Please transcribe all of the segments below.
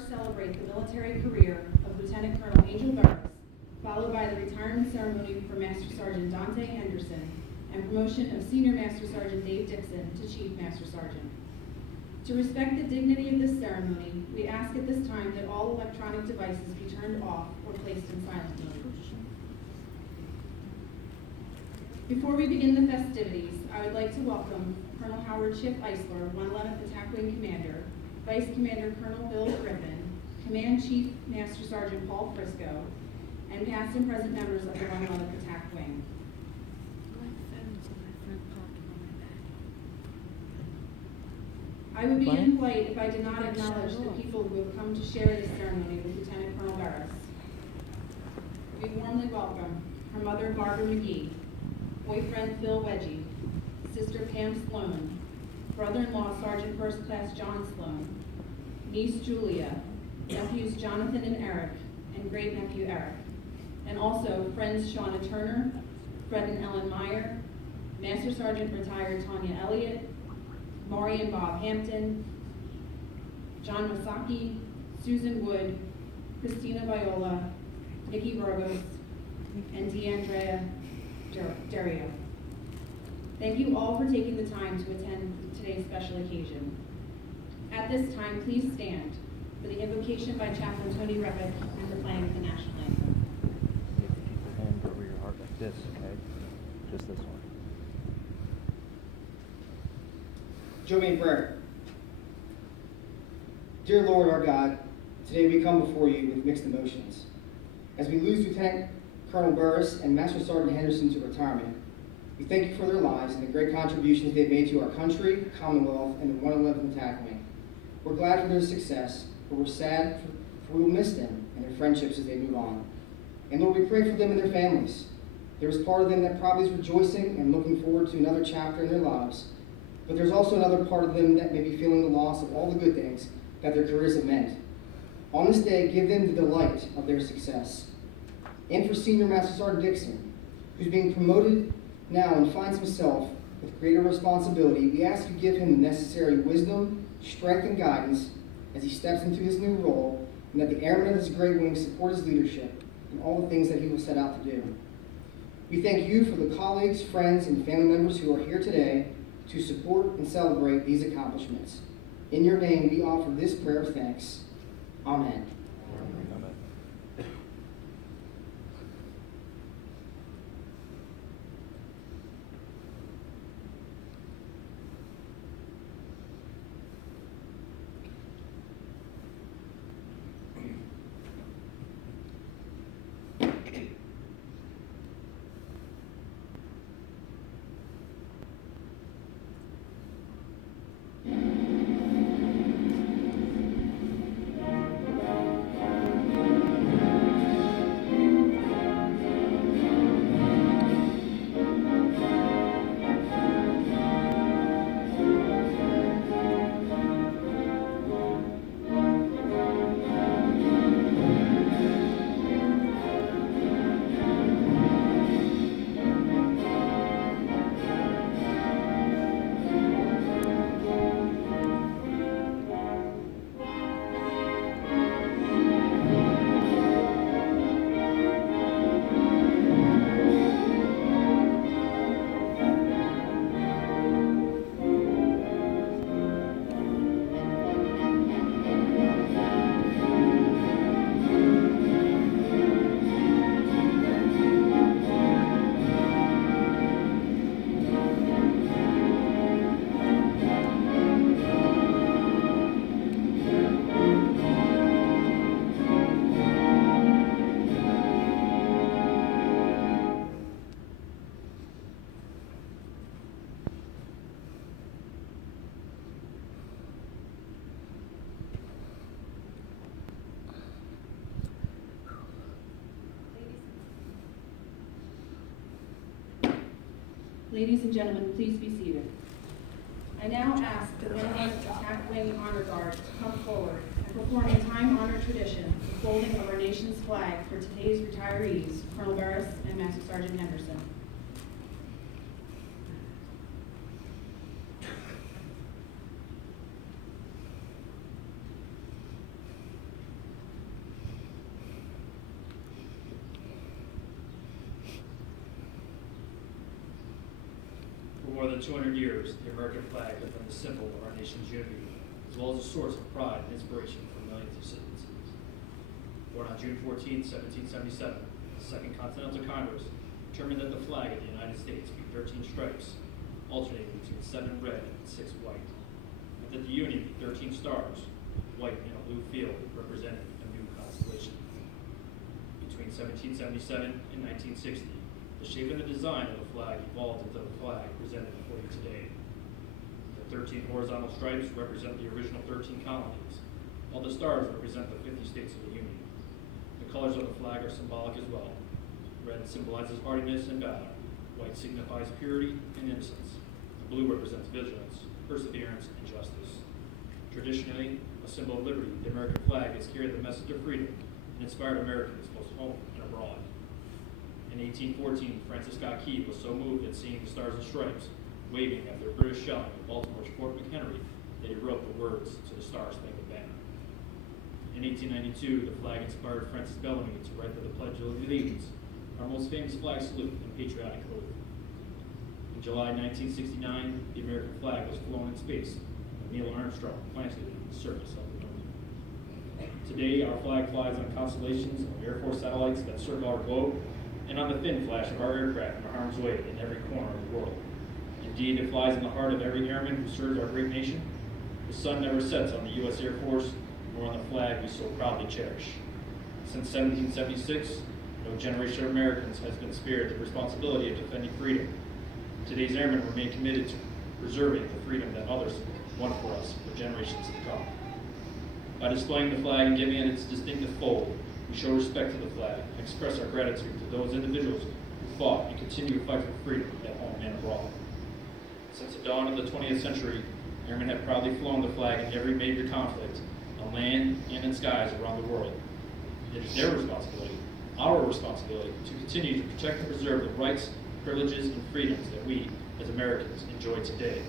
Celebrate the military career of Lieutenant Colonel Angel Burris, followed by the retirement ceremony for Master Sergeant Dante Henderson and promotion of Senior Master Sergeant Dave Dixon to Chief Master Sergeant. To respect the dignity of this ceremony, we ask at this time that all electronic devices be turned off or placed in silent mode. Before we begin the festivities, I would like to welcome Colonel Howard Chip Eisler, 111th Attack Wing Commander, Vice Commander Colonel Bill Griffin, Command Chief Master Sergeant Paul Frisco, and past and present members of the 111th Attack Wing. I would be impolite if I did not acknowledge the people who have come to share this ceremony with Lieutenant Colonel Burris. We warmly welcome her mother, Barbara McGee, boyfriend Phil Wedgie, sister Pam Sloan, brother-in-law Sergeant First Class John Sloan, niece Julia, nephews Jonathan and Eric, and great-nephew Eric, and also friends Shauna Turner, Fred and Ellen Meyer, Master Sergeant retired Tanya Elliott, Maury and Bob Hampton, John Masaki, Susan Wood, Christina Viola, Nikki Burgos, and DeAndrea Dario. Thank you all for taking the time to attend today's special occasion. At this time, please stand for the invocation by Chaplain Tony Repick and the playing of the national anthem. You have to keep your hand over your heart like this, okay? Just this one. Join me in prayer. Dear Lord our God, today we come before you with mixed emotions. As we lose Lieutenant Colonel Burris and Master Sergeant Henderson to retirement, we thank you for their lives and the great contributions they've made to our country, Commonwealth, and the 111th Attack Wing. We're glad for their success, but we're sad for we will miss them and their friendships as they move on. And Lord, we pray for them and their families. There is part of them that probably is rejoicing and looking forward to another chapter in their lives, but there's also another part of them that may be feeling the loss of all the good things that their careers have meant. On this day, give them the delight of their success. And for Senior Master Sergeant Dixon, who's being promoted now and finds himself with greater responsibility, we ask you give him the necessary wisdom, strength, and guidance as he steps into his new role, and that the airmen of his great wing support his leadership in all the things that he will set out to do. We thank you for the colleagues, friends, and family members who are here today to support and celebrate these accomplishments. In your name, we offer this prayer of thanks. Amen. Ladies and gentlemen, please be seated. I now ask the 111th Attack Wing Honor Guard to come forward and perform a time-honored tradition, the folding of our nation's flag for today's retirees, Colonel Burris and Master Sergeant Henderson. the 200 years, the American flag has been the symbol of our nation's unity, as well as a source of pride and inspiration for millions of citizens. Born on June 14, 1777, the Second Continental Congress determined that the flag of the United States be 13 stripes, alternating between 7 red and 6 white, and that the Union be 13 stars, white in a blue field representing a new constellation. Between 1777 and 1960, the shape and the design of the flag evolved into the flag presented before you today. The 13 horizontal stripes represent the original 13 colonies, while the stars represent the 50 states of the Union. The colors of the flag are symbolic as well. Red symbolizes hardiness and valor. White signifies purity and innocence. The blue represents vigilance, perseverance, and justice. Traditionally, a symbol of liberty, the American flag has carried the message of freedom and inspired Americans both home and abroad. In 1814, Francis Scott Key was so moved at seeing the stars and stripes waving after British shelling at Baltimore's Fort McHenry that he wrote the words to the Star-Spangled Banner. In 1892, the flag inspired Francis Bellamy to write the Pledge of Allegiance, our most famous flag salute and patriotic oath. In July 1969, the American flag was flown in space when Neil Armstrong planted it in the surface of the moon. Today, our flag flies on constellations of Air Force satellites that circle our globe, and on the thin flash of our aircraft in harm's way in every corner of the world. Indeed, it flies in the heart of every airman who serves our great nation. The sun never sets on the U.S. Air Force, nor on the flag we so proudly cherish. Since 1776, no generation of Americans has been spared the responsibility of defending freedom. Today's airmen remain committed to preserving the freedom that others won for us for generations to come. By displaying the flag and giving it its distinctive fold, we show respect to the flag and express our gratitude to those individuals who fought and continue to fight for freedom at home and abroad. Since the dawn of the 20th century, airmen have proudly flown the flag in every major conflict, on land and in skies around the world. It is their responsibility, our responsibility, to continue to protect and preserve the rights, privileges, and freedoms that we, as Americans, enjoy today.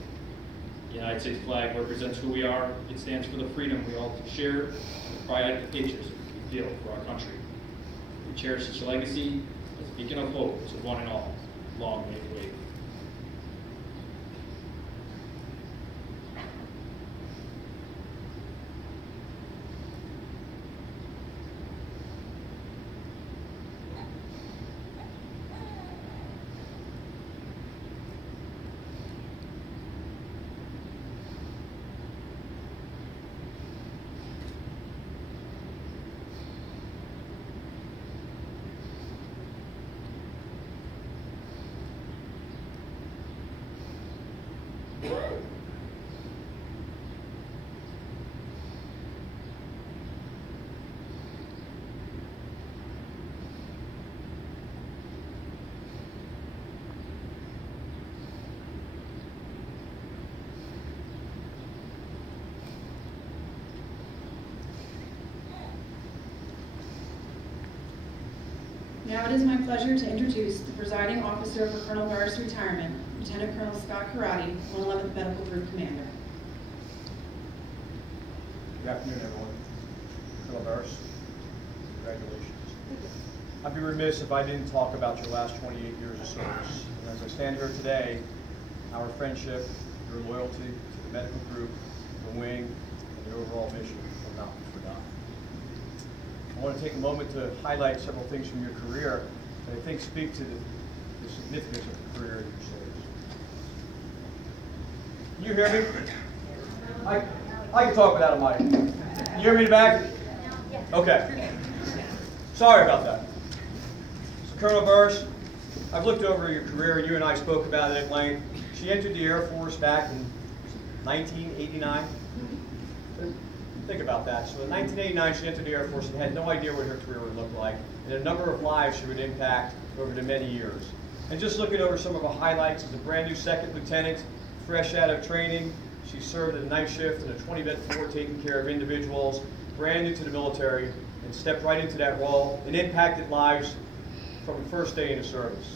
The United States flag represents who we are. It stands for the freedom we all share and the pride and patriotism we feel for our country. We cherish its legacy as a beacon of hope to one and all. Long may it wave. Now it is my pleasure to introduce the presiding officer for Colonel Burris' retirement, Lieutenant Colonel Scott Karate, 111th Medical Group Commander. Good afternoon, everyone. Colonel Burris, congratulations. I'd be remiss if I didn't talk about your last 28 years of service. And as I stand here today, our friendship, your loyalty to the medical group, the wing, and the overall mission will not be forgotten. I want to take a moment to highlight several things from your career that I think speak to the significance of the career of your service. Can you hear me? I can talk without a mic. Can you hear me in the back? Okay. Sorry about that. So Colonel Burris, I've looked over your career, and you and I spoke about it at length. She entered the Air Force back in 1989. Think about that. So in 1989, she entered the Air Force and had no idea what her career would look like, and a number of lives she would impact over the many years. And just looking over some of the highlights, as a brand new second lieutenant, fresh out of training, she served at a night shift in a 20-bed floor taking care of individuals, brand new to the military, and stepped right into that role and impacted lives from the first day into service.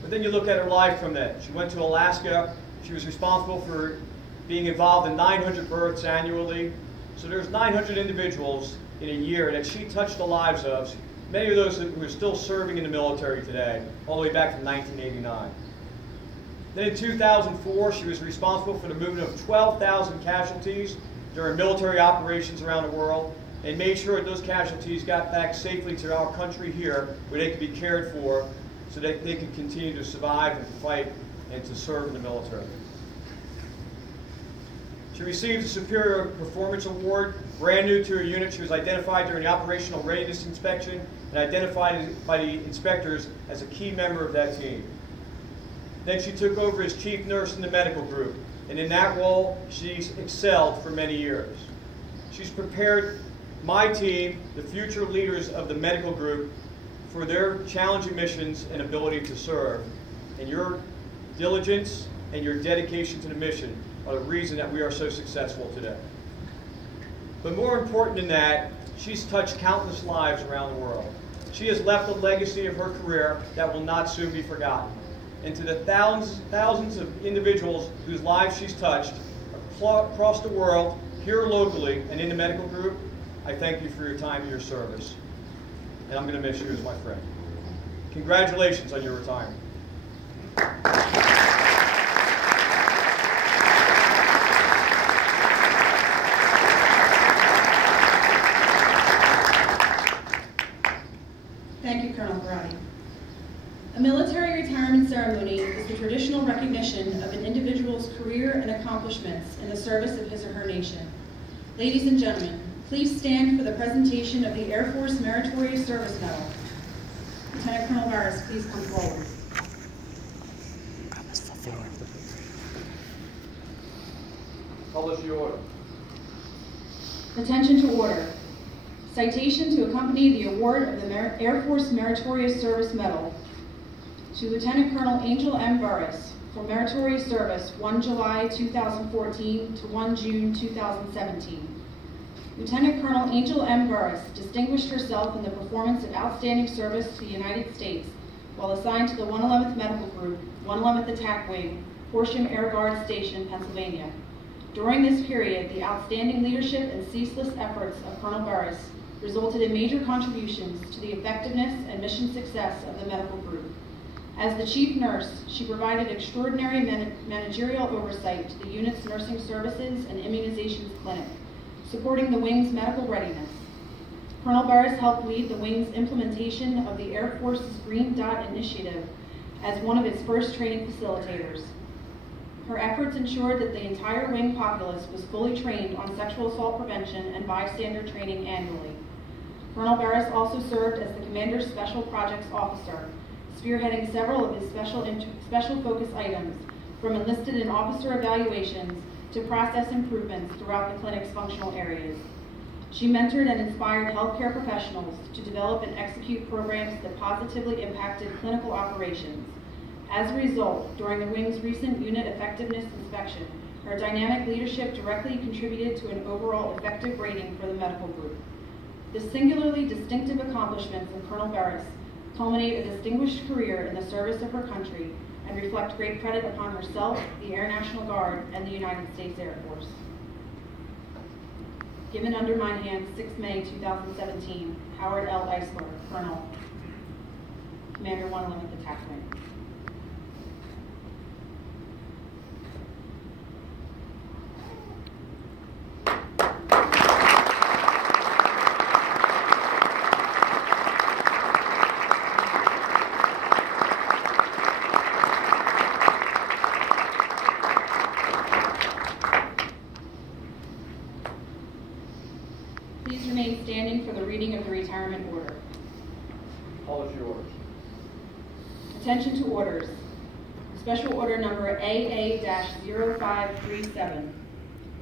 But then you look at her life from that. She went to Alaska. She was responsible for being involved in 900 births annually. So there's 900 individuals in a year that she touched the lives of, many of those who are still serving in the military today, all the way back to 1989. Then in 2004, she was responsible for the movement of 12,000 casualties during military operations around the world, and made sure that those casualties got back safely to our country here, where they could be cared for so that they could continue to survive and to fight and to serve in the military. She received the Superior Performance Award, brand new to her unit. She was identified during the operational readiness inspection and identified by the inspectors as a key member of that team. Then she took over as chief nurse in the medical group, and in that role, she's excelled for many years. She's prepared my team, the future leaders of the medical group, for their challenging missions and ability to serve. And your diligence and your dedication to the mission are the reason that we are so successful today. But more important than that, she's touched countless lives around the world. She has left a legacy of her career that will not soon be forgotten. And to the thousands of individuals whose lives she's touched across the world, here locally and in the medical group, I thank you for your time and your service. And I'm going to miss you as my friend. Congratulations on your retirement. Thank you, Colonel Barati. A military retirement ceremony is the traditional recognition of an individual's career and accomplishments in the service of his or her nation. Ladies and gentlemen, please stand for the presentation of the Air Force Meritorious Service Medal. Lieutenant Colonel Barris, please come forward. Publish the order. Attention to order. Citation to accompany the award of the Air Force Meritorious Service Medal to Lieutenant Colonel Angel M. Burris for meritorious service 1 July 2014 to 1 June 2017. Lieutenant Colonel Angel M. Burris distinguished herself in the performance of outstanding service to the United States while assigned to the 111th Medical Group, 111th Attack Wing, Horsham Air Guard Station, Pennsylvania. During this period, the outstanding leadership and ceaseless efforts of Colonel Burris resulted in major contributions to the effectiveness and mission success of the medical group. As the chief nurse, she provided extraordinary managerial oversight to the unit's nursing services and immunizations clinic, supporting the wing's medical readiness. Colonel Burris helped lead the wing's implementation of the Air Force's Green Dot Initiative as one of its first training facilitators. Her efforts ensured that the entire wing populace was fully trained on sexual assault prevention and bystander training annually. Colonel Burris also served as the Commander's Special Projects Officer, spearheading several of his special focus items, from enlisted and officer evaluations to process improvements throughout the clinic's functional areas. She mentored and inspired healthcare professionals to develop and execute programs that positively impacted clinical operations. As a result, during the wing's recent unit effectiveness inspection, her dynamic leadership directly contributed to an overall effective rating for the medical group. The singularly distinctive accomplishments of Colonel Burris culminate a distinguished career in the service of her country and reflect great credit upon herself, the Air National Guard, and the United States Air Force. Given under my hand, 6 May 2017, Howard L. Eisler, Colonel, Commander 111th Attack Wing. Please remain standing for the reading of the retirement order. Publish your orders. Attention to orders. Special Order Number AA-0537.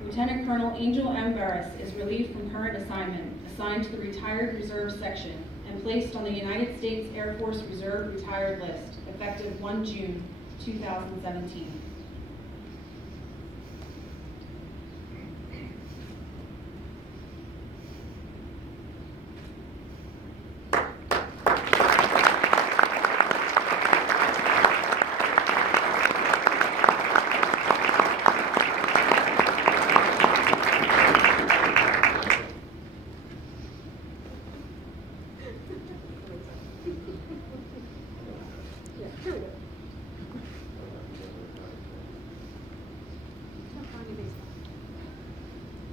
Lieutenant Colonel Angel M. Burris is relieved from current assignment, assigned to the Retired Reserve Section, and placed on the United States Air Force Reserve Retired List, effective 1 June 2017.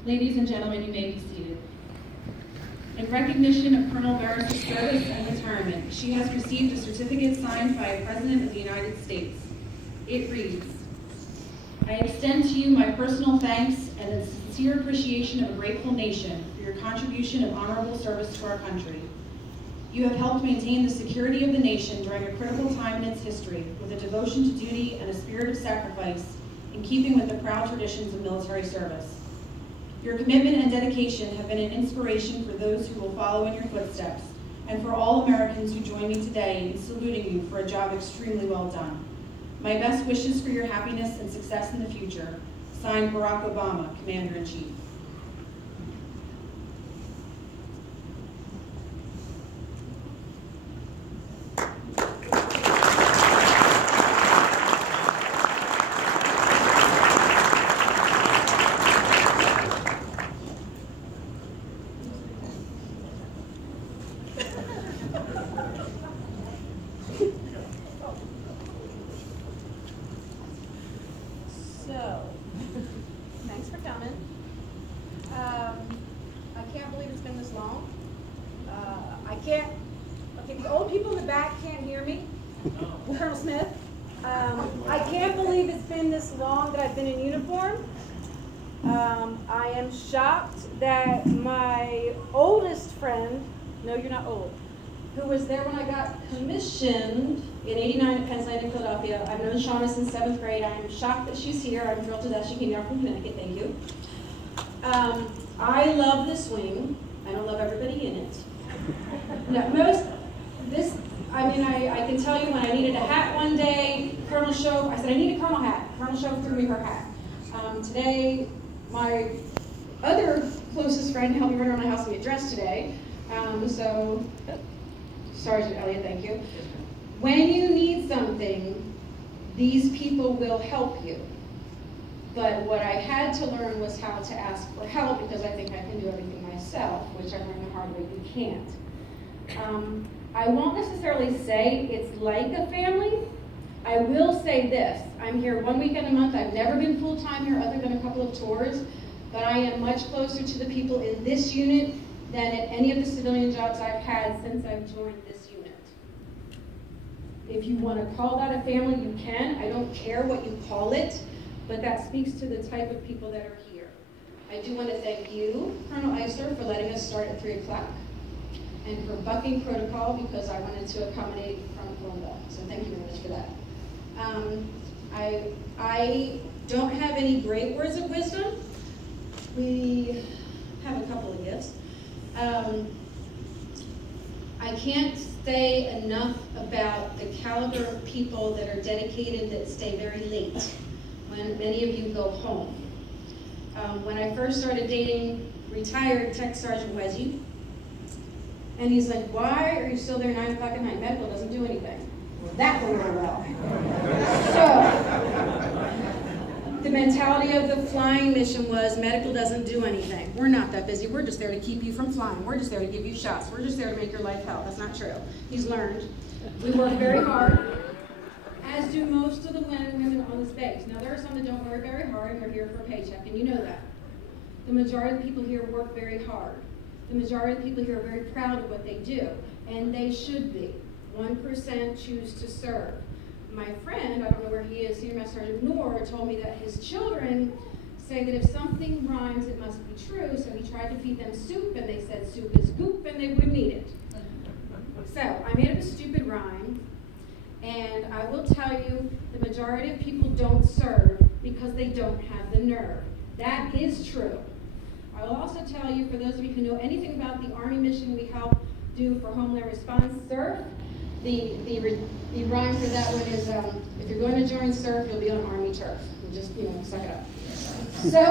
Ladies and gentlemen, you may be seated. In recognition of Colonel Barris' service and retirement, she has received a certificate signed by a President of the United States. It reads, I extend to you my personal thanks and a sincere appreciation of a grateful nation for your contribution of honorable service to our country. You have helped maintain the security of the nation during a critical time in its history with a devotion to duty and a spirit of sacrifice in keeping with the proud traditions of military service. Your commitment and dedication have been an inspiration for those who will follow in your footsteps and for all Americans who join me today in saluting you for a job extremely well done. My best wishes for your happiness and success in the future. Signed, Barack Obama, Commander-in-Chief. So, thanks for coming. I can't believe it's been this long. Okay, the old people in the back can't hear me. Colonel Smith. I can't believe it's been this long that I've been in uniform. I am shocked that my oldest friend, no, you're not old, who was there when I got commissioned in '89 at Penn State in Philadelphia. I've known Shauna since 7th grade. I'm shocked that she's here. I'm thrilled to death she came down from Connecticut. Thank you. I love this wing. I don't love everybody in it. No, I can tell you when I needed a hat one day, Colonel Shove, I said, I need a Colonel hat. Colonel Shove threw me her hat. Today, my other closest friend helped me run around my house and get dressed today. So, Sergeant Elliott, thank you. When you need something, these people will help you. But what I had to learn was how to ask for help because I think I can do everything myself, which I learned the hard way you can't. I won't necessarily say it's like a family. I will say this, I'm here 1 weekend a month. I've never been full-time here other than a couple of tours, but I am much closer to the people in this unit than at any of the civilian jobs I've had since I've joined this unit. If you want to call that a family, you can. I don't care what you call it, but that speaks to the type of people that are here. I do want to thank you, Colonel Eisler, for letting us start at 3 o'clock, and for bucking protocol because I wanted to accommodate Colonel Thornwell. So thank you very much for that. I don't have any great words of wisdom. We have a couple of gifts. I can't say enough about the caliber of people that are dedicated that stay very late when many of you go home. When I first started dating retired Tech Sergeant Wesey, and he's like, why are you still there 9 o'clock at night? Medical doesn't do anything. Well, that went over well. So, the mentality of the flying mission was medical doesn't do anything. We're not that busy. We're just there to keep you from flying. We're just there to give you shots. We're just there to make your life hell. That's not true. He's learned. We work very hard, as do most of the women on this base. Now, there are some that don't work very hard and are here for a paycheck, and you know that. The majority of the people here work very hard. The majority of the people here are very proud of what they do, and they should be. 1% choose to serve. My friend, I don't know where he is, Senior Master Sergeant Noor, told me that his children say that if something rhymes, it must be true, so he tried to feed them soup, and they said soup is goop, and they wouldn't eat it. So, I made up a stupid rhyme, and I will tell you, the majority of people don't serve because they don't have the nerve. That is true. I will also tell you, for those of you who know anything about the Army mission we help do for Homeland Response, SURF, the rhyme for that one is, if you're going to join SURF, you'll be on Army turf. You just, suck it up. So,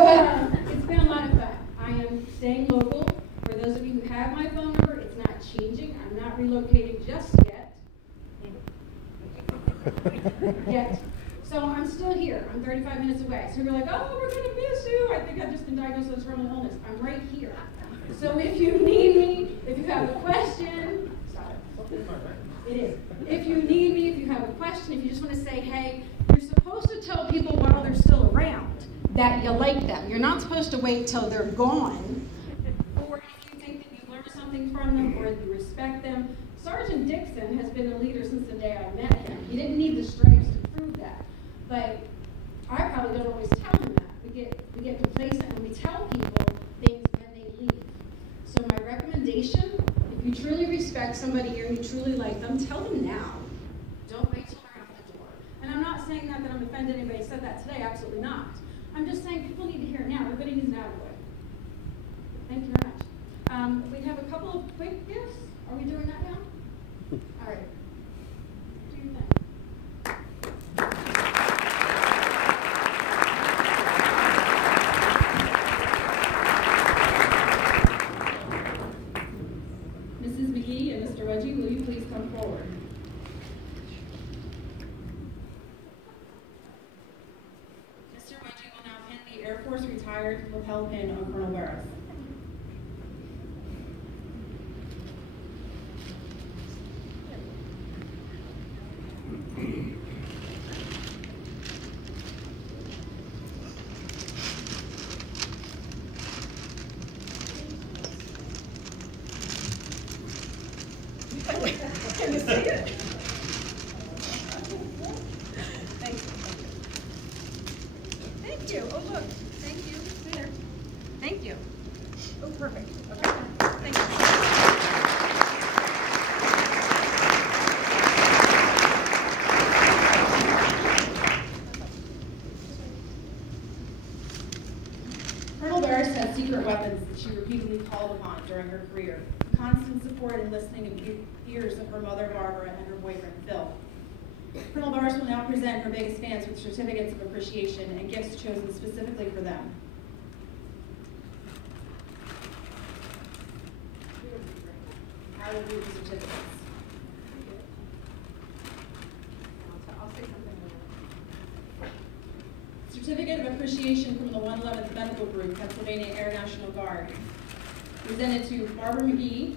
it's been a lot of fun. I am staying local. For those of you who have my phone number, it's not changing. I'm not relocating just yet. So I'm still here. I'm 35 minutes away. So you're like, oh, we're going to miss you. I think I've just been diagnosed with a terminal illness. I'm right here. So if you need me, if you have a question, stop it. It is. If you need me, if you have a question, if you just want to say, hey, you're supposed to tell people while they're still around. that you like them. You're not supposed to wait till they're gone, or if you think that you learned something from them, or you respect them. Sergeant Dixon has been a leader since the day I met him. He didn't need the stripes to prove that, but I probably don't always tell him that. We get complacent when we tell people things when they leave. So my recommendation, if you truly respect somebody or you truly like them, tell them now. Don't wait till they're out the door. And I'm not saying that I'm offended anybody said that today, absolutely not. I'm just saying people need to hear it now. Everybody needs an attaboy. Thank you very much. We have a couple of quick gifts. Are we doing that now? All right. Do your thing. Mrs. McGee and Mr. Wedgie, will you please come forward? Mr. Wedgie will now pin the Air Force retired lapel pin on Colonel Barris. Can you see it? Thank you. Oh, look. Thank you. There. Thank you. Oh, perfect. Okay. Thank you. Colonel Barris had secret weapons that she repeatedly called upon during her career. Constant support and listening in ears of her mother, Barbara, and her boyfriend, Phil. Colonel Barris will now present her biggest fans with certificates of appreciation and gifts chosen specifically for them. I will read the certificates. I'll say something later. Certificate of Appreciation from the 111th Medical Group, Pennsylvania Air National Guard. Presented to Barbara McGee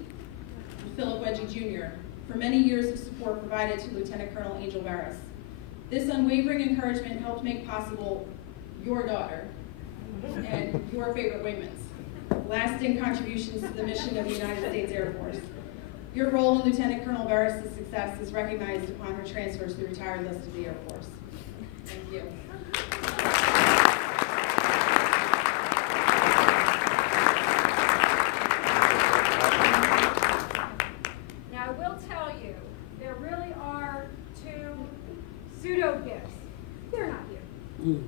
and Philip Wedgie Jr. for many years of support provided to Lieutenant Colonel Angel Barris. This unwavering encouragement helped make possible your daughter and your favorite wingman's lasting contributions to the mission of the United States Air Force. Your role in Lieutenant Colonel Barris' success is recognized upon her transfer to the retired list of the Air Force. Thank you. Now, I will tell you, there really are two pseudo gifts. They're not here.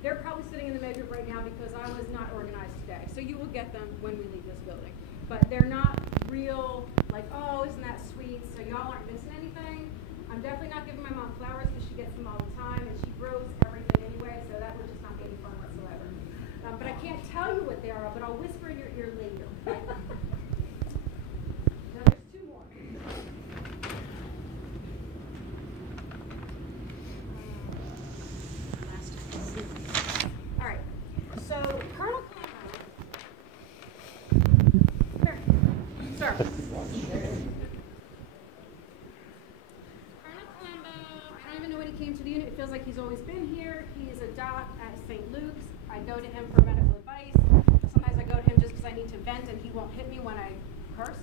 They're probably sitting in the med group right now because I was not organized today. So you will get them when we leave this building. But they're not real, like, oh, isn't that sweet? So y'all aren't missing anything. I'm definitely not giving my mom flowers because she gets them all the time, and she grows everything anyway, so that would just not be any fun whatsoever. But I can't tell you what they are, but I'll whisper in your ear later. Okay? Now there's two more. All right. So Colonel Colombo, sir. Colonel Colombo, I don't even know when he came to the unit. It feels like he's always been here. He is a doc at St. Luke's. I go to him for medical advice. Sometimes I go to him just because I need to vent and he won't hit me when I curse.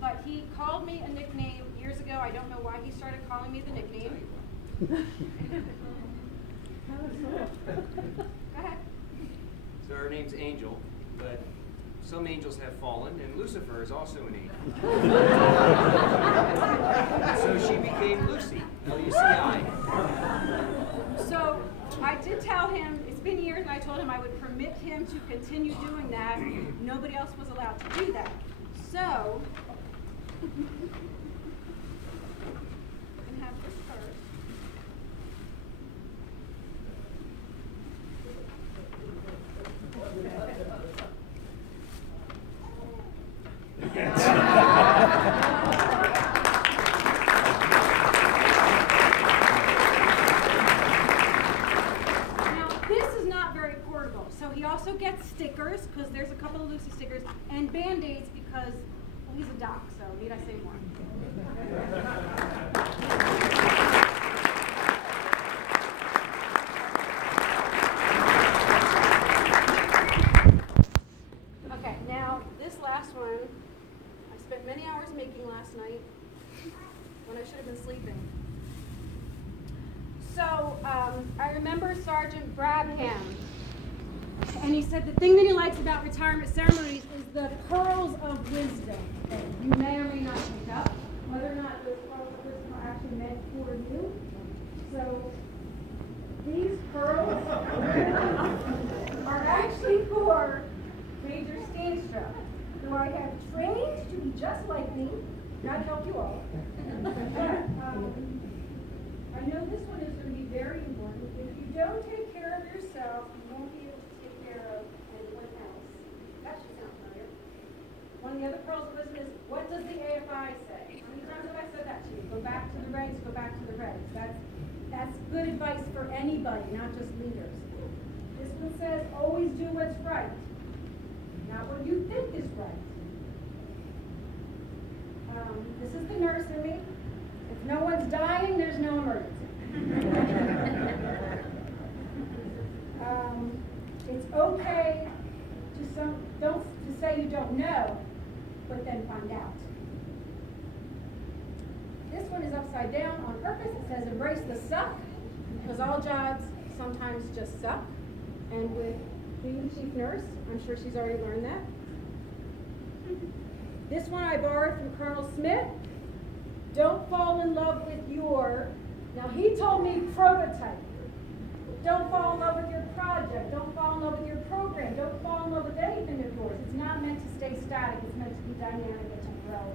But he called me a nickname years ago. I don't know why he started calling me the nickname. Go ahead. So her name's Angel, but some angels have fallen, and Lucifer is also an angel. So she became Lucy, L-U-C-I. So I did tell him, it's been years, and I told him I would permit him to continue doing that. Nobody else was allowed to do that. So, you can have this first. Stickers, because there's a couple of Lucy stickers, and Band-Aids because, well, he's a doc, so need I say more? spent many hours making last night when I should have been sleeping. So I remember Sergeant Brabham, and he said the thing that he likes about retirement ceremonies is the pearls of wisdom that you may or may not pick up, whether or not those pearls of wisdom are actually meant for you. So these pearls are actually for Major Stanstra, who I have trained to be just like me, not to help you all. I know this one is going to be very important. If you don't take care of yourself, you won't be able to take care of anyone else. That should sound familiar. One of the other pearls of wisdom is, what does the AFI say? How many times have I said that to you? Go back to the regs, go back to the regs. That's good advice for anybody, not just leaders. This one says, always do what's right, not what you think is right. This is the nurse in me. If no one's dying, there's no emergency. It's okay to say you don't know, but then find out. This one is upside down on purpose. It says embrace the suck, because all jobs sometimes just suck. And with being chief nurse, I'm sure she's already learned that. This one I borrowed from Colonel Smith. Don't fall in love with your, now he told me prototype. Don't fall in love with your project. Don't fall in love with your program. Don't fall in love with anything of yours. It's not meant to stay static. It's meant to be dynamic and to grow